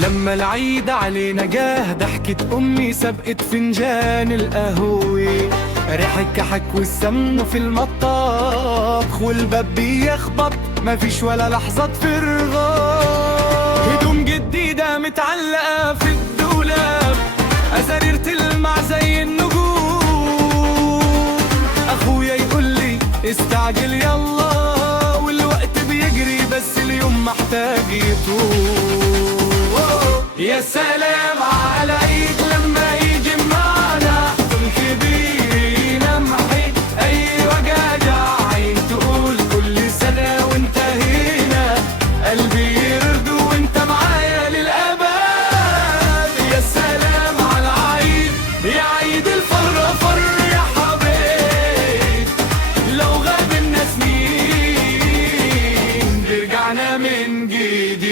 لما العيد علينا جاه ضحكت أمي سبقت فنجان القهوة، ريح الكحك والسمن في المطاخ والباب بيخبط مفيش ولا لحظة فراغ. هدوم جديدة متعلقة في الدولاب، أزارير تلمع زي النجوم. أخويا يقولي استعجل يلا، والوقت بيجري بس اليوم محتاج يطول. يا سلام على عيد لما يجي معنا كل كبير ينمحي أي وجع عين، تقول كل سنة وانت هنا قلبي يرد وانت معايا للأبد. يا سلام على عيد، يا عيد الفرح فرح حبيب، لو غاب الناس مين بيرجعنا من جديد.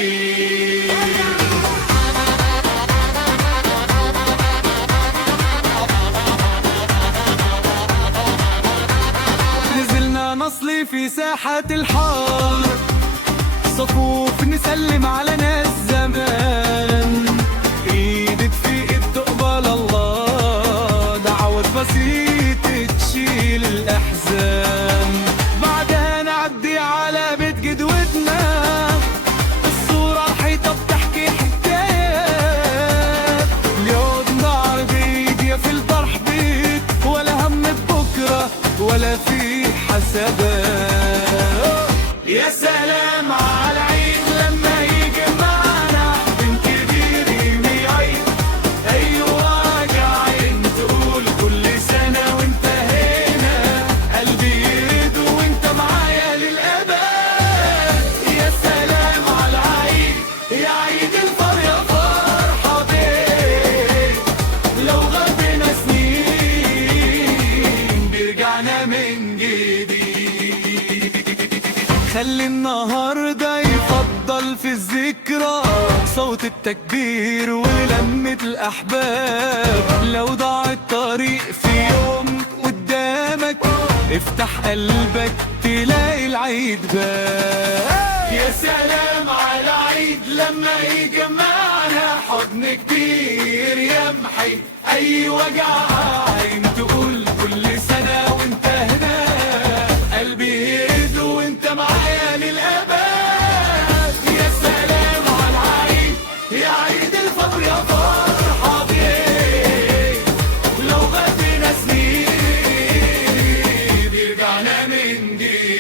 نصلي في ساحة الحار، صفوف نسلم على ناس زمان، ايد في ايد تقبل الله، دعوة بسيطة تشيل الأحزان. بعدها نعدي على بيت جدوتنا، الصورة على الحيطة بتحكي حكايات، اليوم نار بيدي في الفرح بيت، ولا هم بكرة ولا في حسابات. يا سلام على عيد لما يجي معنا بن كبير يعيد أي وجع عين، تقول كل سنة وانت هنا قلبي يرد وانت معايا للأبد. يا سلام على عيد، يا عيد الفرح فرحة بيك، لو غبنا سنين بيرجعنا من جديد. خلي النهاردة يفضل في الذكرى صوت التكبير ولمة الأحباب، لو ضاع الطريق في يوم قدامك افتح قلبك تلاقي العيد باب. يا سلام على عيد لما يجمعنا حضن كبير يمحي أي وجع عين، تقول كل سنة وانت هنا قلبي يرد وانت معايا للأبد. يا سلام على العيد، يا عيد الفطر يا فرحة بيك، لو غدنا سنين يرجعنا من جديد.